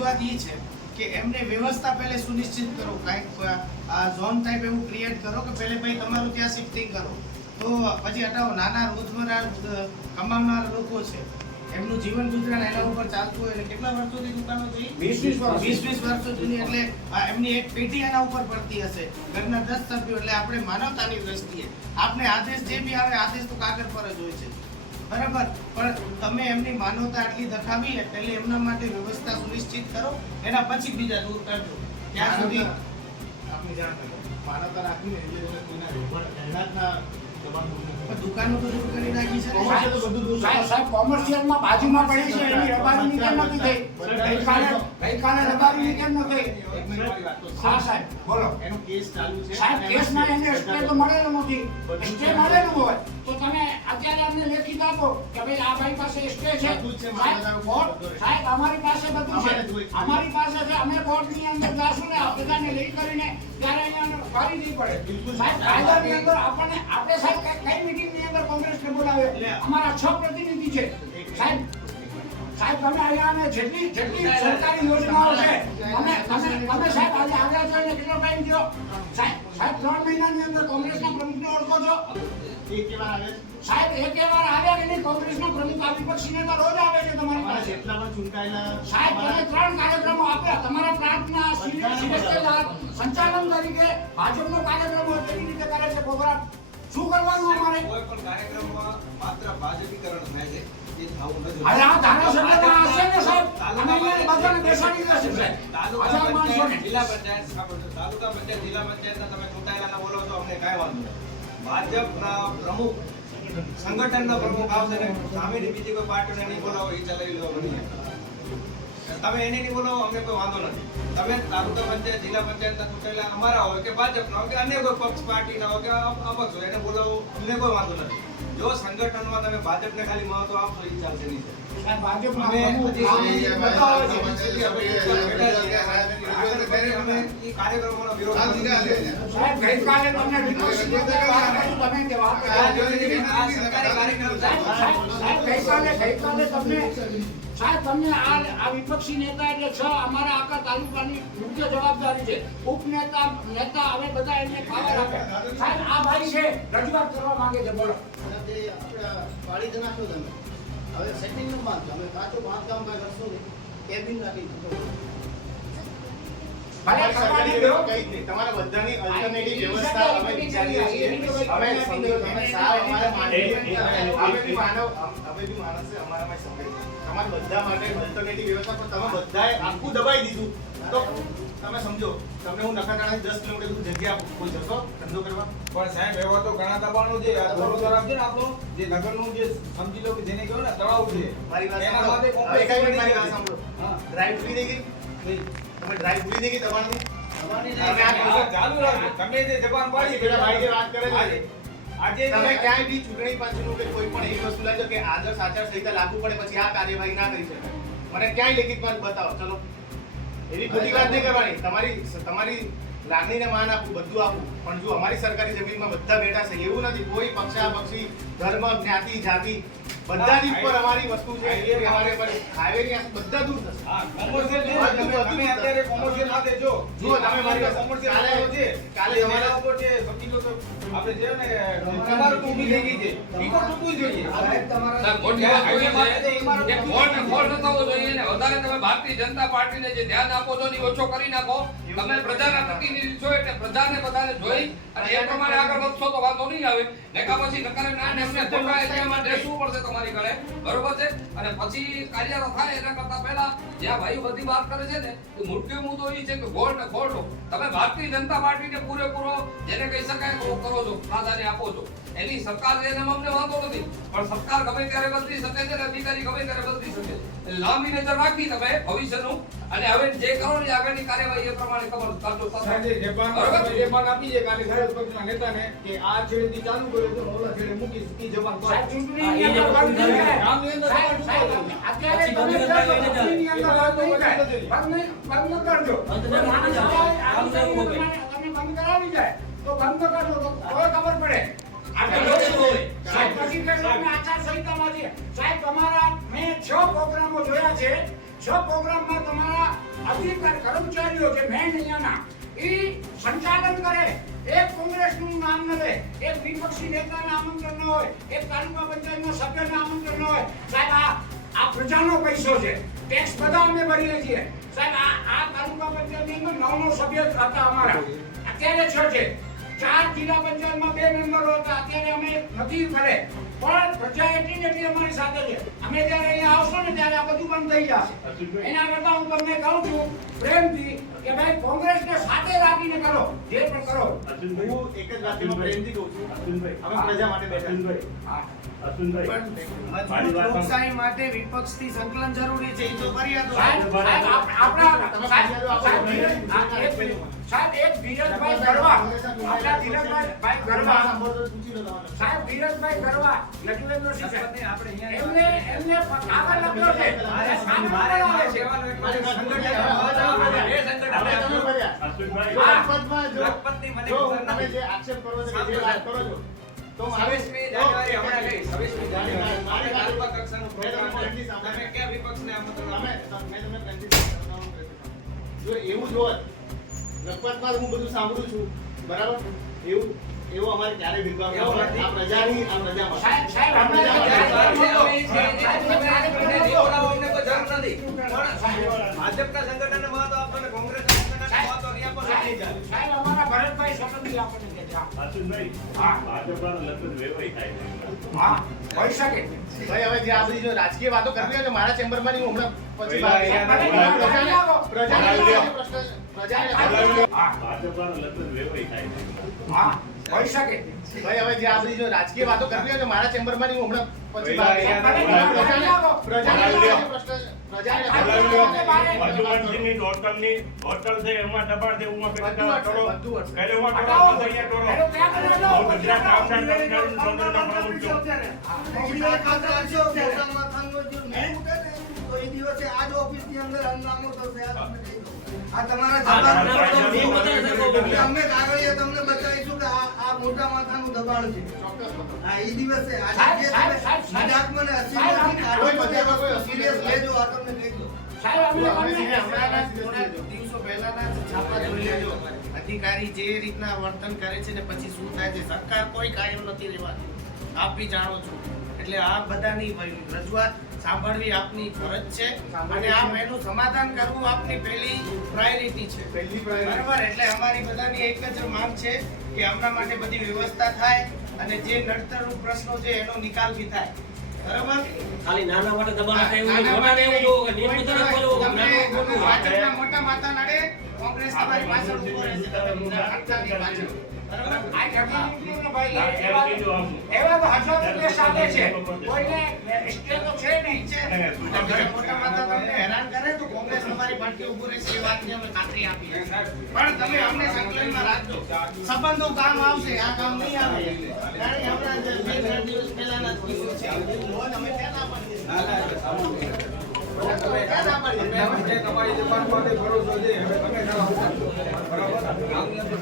રજૂઆત એ છે કે એમને વ્યવસ્થા પહેલે સુનિશ્ચિત કરો કાંઈક ઝોન ટાઈપ એવું ક્રિએટ કરો કે પહેલે ભાઈ તમારું ત્યાં શિફ્ટિંગ કરો. તો પછી હટાવો નાના રોજમરા અ, લોકો છે. એમનું જીવન ગુજરાન એના ઉપર ચાલતું હોય એટલે કેટલા વર્ષોથી દુકાનો થઈ વીસ વીસ વર્ષ. વીસ વીસ વર્ષો જૂની એટલે એમની એક પેઢી એના ઉપર પડતી હશે. ઘરના દસ સભ્યો એટલે આપણે માનવતાની દ્રષ્ટિએ. આપણે આદેશ જે બી આવે આદેશ તો કાગળ પર જ હોય છે. બરાબર. પણ તમે એમની માનવતા આટલી દખાવી એટલે એમના માટે વ્યવસ્થા સુનિશ્ચિત કરો એના પછી બીજા દૂર કરજો. ત્યાં સુધી આપણે જાણ કરી. માનવતા રાખીને એટલે કોઈના રોકડ રહેણાંકના દબાણ દૂર નથી. પણ દુકાનો તો દૂર કરી નાખી છે. તો બધું દૂર સાહેબ સાહેબ કોમર્શિયલમાં બાજુમાં પડી છે એની રબારીની કેમ નથી થઈ? ગઈકાલે ગઈકાલે રબારીની કેમ ન થઈ? એક મિનિટ મારી વાત તો હા સાહેબ બોલો. એનો કેસ ચાલુ છે સાહેબ કેસમાં એને સ્ટે તો મળેલો નથી. સ્ટે મળેલું હોય તો તમે અત્યારે અમને લેખિત આપો કે ભાઈ આ ભાઈ પાસે સ્ટે છે સાહેબ અમારી પાસે બધું છે. અમારી પાસે છે. અમે કોર્ટની અંદર જાશું ને આ બધાને લઈ કરીને ત્યારે અહીંયા ફરી નહીં પડે. સાહેબ કાયદાની અંદર આપણને આપણે સાહેબ કઈ- મીટિંગની અંદર કોંગ્રેસને બોલાવે અમારા છ પ્રતિનિધિ છે. સાહેબ સાહેબ તમે અહીંયા જેટલી જેટલી સરકારી યોજનાઓ છે અમે તમે તમે સાહેબ આજે આવ્યા છો એટલે કેટલો ટાઈમ થયો? સાહેબ સાહેબ ત્રણ મહિનાની અંદર કોંગ્રેસના પ્રમુખને ઓળખો છો? આવે? સાહેબ એક વાર આવ્યા કે નહીં કોંગ્રેસના પ્રમુખ આ વિપક્ષી નેતા રોજ આવે છે તમારી પાસે. પણ ચૂંટાયેલા સાહેબ તમે ત્રણ કાર્યક્રમો આપ્યા. તમારા પ્રાંતના સંચાલન તરીકે ભાજપનો કાર્યક્રમ કેવી રીતે કરે છે પ્રોગ્રામ શું કરવાનું અમારે? કોઈ પણ કાર્યક્રમમાં માત્ર ભાજપીકરણ થાય છે. અરે આ ધારાસભ્યમાં હશે ને સાહેબ. અને અહીંયા બધાને બેસાડી દેશે સાહેબ. હજાર માણસોને. પંચાયત જિલ્લા પંચાયત તાલુકા પંચાયત જિલ્લા પંચાયતના તમે ચૂંટાયેલાના બોલો તો અમને કાંઈ વાંધો ભાજપના પ્રમુખ સંગઠનના પ્રમુખ આવશે ને સામેની બીજી કોઈ પાર્ટીને નહીં બોલાવો એ ચલાવી લો તમે એને નહીં બોલાવો અમને કોઈ વાંધો નથી. તમે તાલુકા પંચાયત જિલ્લા પંચાયતના ચૂંટાયેલા અમારા હોય કે ભાજપના હોય કે અન્ય કોઈ પક્ષ પાર્ટીના હોય કે અપ- અપક્ષ હોય એને બોલાવો અમને કોઈ વાંધો નથી. જો સંગઠનમાં તમે ભાજપને ખાલી મહત્વ આપશો એ ચાલશે નહીં ગઈકાલે તમને સાહેબ, તમને આ આ વિપક્ષી નેતા એટલે છ અમારા આખા તાલુકાની મુખ્ય જવાબદારી છે. ઉપનેતા નેતા હવે બધા એમને પાવર આપે. સાહેબ આ ભાઈ છે રજૂઆત કરવા માંગે છે બોલો. પાડી જ નાખ્યો તમે. હવે સેટિંગનું બાંધકામ કાચું બાંધકામ કાંઈ કરશો નહીં. કેબિન નાખી. તમારા બધાની alternative વ્યવસ્થા અમે વિચારીએ છીએ. અમે સમજો તમે સાવ અમારા માનવીય અમે બી માનવ અમે બી માણસ છે અમારામાં સમજે. છે. તમારા બધા માટે અલ્ટરનેટિવ વ્યવસ્થા પણ તમે બધાએ આખું દબાઈ દીધું. તો તમે સમજો તમને હું નખત્રાણાથી દસ કિલોમીટર જગ્યા કોઈ જશો? ધંધો કરવા? પણ સાહેબ એવા તો ઘણા દબાણો છે. આ ધોરો તરફ છે ને આપણો જે નગરનું જે સમજી લો કે જેને કહેવાય ને તળાવ છે. મારી વાત એના. માટે મારી વાત સાંભળો. હા. ડ્રાઈવ ફ્રી થઈ ગઈ. તમે ડ્રાઈવ ફ્રી થઈ ગઈ દબાણની? તમે ચાલુ રાખજો. તમે જે જબાન પાડી પેલા ભાઈ જે વાત કરે છે. આજે તમે ક્યાંય બી ચૂંટણી પંચનું કે કોઈ પણ એવી વસ્તુ લાવજો કે આદર્શ આચાર સંહિતા લાગુ પડે પછી આ કાર્યવાહી ના કરી શકે. મને ક્યાંય લેખિત લેખિતમાં બતાવો. ચલો. એવી ખોટી વાત નહીં કરવાની. તમારી તમારી લાગણીને માન આપવું બધું આપવું પણ જો અમારી સરકારી જમીનમાં બધા બેઠા છે એવું નથી. કોઈ પક્ષા પક્ષી ધર્મ જ્ઞાતિ જાતિ બધાની ઉપર અમારી વસ્તુ છે એ અમારે પર હાઈવેની બધા દૂર થશે હા, commercial છે ને, તમે- જો. તમે મારી છે, કાલે ઉપર છે, તો આપણે છે ને, થઈ ગઈ છે. જોઈએ. મોટી વાત છે કે. થવો જોઈએ ને વધારે તમે ભારતીય જનતા પાર્ટીને જે ધ્યાન આપો છો ને ઓછો કરી નાખો તમે પ્રજાના પ્રતિનિધિ છો એટલે પ્રજાને બધાને જોઈ અને એ પ્રમાણે આગળ વધશો તો વાંધો નહીં આવે ને પછી નકારે ના ને એમને ખોટા એરિયામાં બેસવું પડશે તમારી ઘરે બરોબર છે? અને પછી કાર્યરત થાય એના કરતા પહેલા જ્યાં ભાઈ બધી વાત કરે છે ને મુખ્ય મુદ્દો એ છે કે ગોળ ને ખોટો તમે ભારતીય જનતા પાર્ટીને પૂરેપૂરો જેને કહી શકાય કે કરો છો પ્રાધાન્ય આપો છો. એની સરકાર છે એનામાં અમને વાંધો નથી. પણ સરકાર ગમે ત્યારે બદલી શકે છે ને અધિકારી ગમે ત્યારે બદલી શકે છે. લાંબી નજર રાખી તમે ભવિષ્યનું. અને હવે જે કરો ને આગળની કાર્યવાહી એ પ્રમાણે ખબર કરજો જબાન? આપી છે કાલે સાહેબ પક્ષના નેતાને કે આ છેડેથી ચાલુ કર્યો તો ઓલા છેડે મૂકી ઈ જબાન બંધ અત્યારે તમે બંધ કરજો. તમે બંધ કરાવી જાય તો બંધ કરજો તો ખબર પડે. સાહેબ, પછી સાહેબ તમારા મેં છ પ્રોગ્રામો જોયા છે. છ પ્રોગ્રામમાં તમારા અધિકાર કર્મચારીઓ છે મેન અહીંયાના એ સંચાલન કરે. એક કોંગ્રેસનું નામ ન લે એક વિપક્ષી નેતાના આમંત્રણ ન હોય એક તાલુકા પંચાયતના સભ્યને આમંત્રણ ન હોય. સાહેબ આ આ પ્રજાનો પૈસો છે. ટેક્સ બધા અમે ભરીએ છીએ. સાહેબ, આ આ તાલુકા પંચાયતની નવ નવ સભ્ય હતા અમારા. અત્યારે છ છે. ચાર જિલ્લા પંચાયતમાં બે મેમ્બરો હતા. નથી કરે પણ પ્રજા એટલી ને અમારી સાથે છે. અમે જ્યારે અહીંયા આવશો ને ત્યારે આ બધું બંધ થઈ જશે. એના કરતા હું તમને કહું છું પ્રેમથી કે ભાઈ કોંગ્રેસને સાથે રાખીને કરો જે પણ કરો. હું એક જ વાત પ્રેમથી કહું છું. અમે પ્રજા માટે બેઠા લોકશાહી માટે વિપક્ષથી સંકલન જરૂરી છે એ તો આપણા એક ધીરજભાઈ ગરવા. આપણા ધીરજભાઈ ગરવા. સાહેબ ધીરજભાઈ ગરવા આપણે એમને એમને લખ્યો છે. જો એવું જ હોત લખપતમાં હું બધું સાંભળું છું બરાબર? એવું એવું અમારે ક્યારે. આ પ્રજાની આ સાહેબ સાહેબ અમને જરૂર નથી. પણ ભાજપના સંગઠનને મહત્વ. સાહેબ અમારા ભરતભાઈ આપણને કે હા. વેવાઈ થાય હા હોઈ શકે ભાઈ હવે જે જો રાજકીય વાતો કરવી હોય તો મારા ચેમ્બરમાં નહીં હું હમણાં પછી પ્રજાને- પ્રજાને પ્રજાને વેવાઈ થાય હા હોઈ શકે ભાઈ હવે જે આ જો રાજકીય વાતો કરવી હોય તો મારા ચેમ્બરમાં હું હમણાં પછી. આ તમારા અમે કાગળિયા તમને મોટા માથાનું દબાણ છે. હા એ દિવસે. લેજો આ તમને કહી થોડા દિવસો પહેલાના છાપા જોઈ લેજો. અધિકારી જે રીતના વર્તન કરે છે ને પછી શું થાય છે સરકાર કોઈ કાયમ નથી રહેવાતી આપ બી જાણો છો. એટલે આ બધાની રજૂઆત સાંભળવી આપની ફરજ છે. અને આ એનું સમાધાન કરવું આપની પહેલી પ્રાયોરિટી છે. પહેલી. બરાબર? એટલે અમારી બધાની એક જ માંગ છે કે હમણાં માટે બધી વ્યવસ્થા થાય અને જે નડતરરૂપ પ્રશ્નો છે એનો નિકાલ બી થાય. બરાબર? ખાલી નાના માટે દબાણ થાય એવું મોટું. મોટા માતા નડે કોંગ્રેસ તમારી પાછળ ઊભો રહેશે તમે આટલાની પાછળ. સંબંધો કામ આવશે આ કામ નહીં આવે. કારણ કે હમણાં બે ત્રણ દિવસ પહેલાના અમે તમારી દુકાન પાસે ભરોસો છે. હવે તમે ના બરાબર ગામની અંદર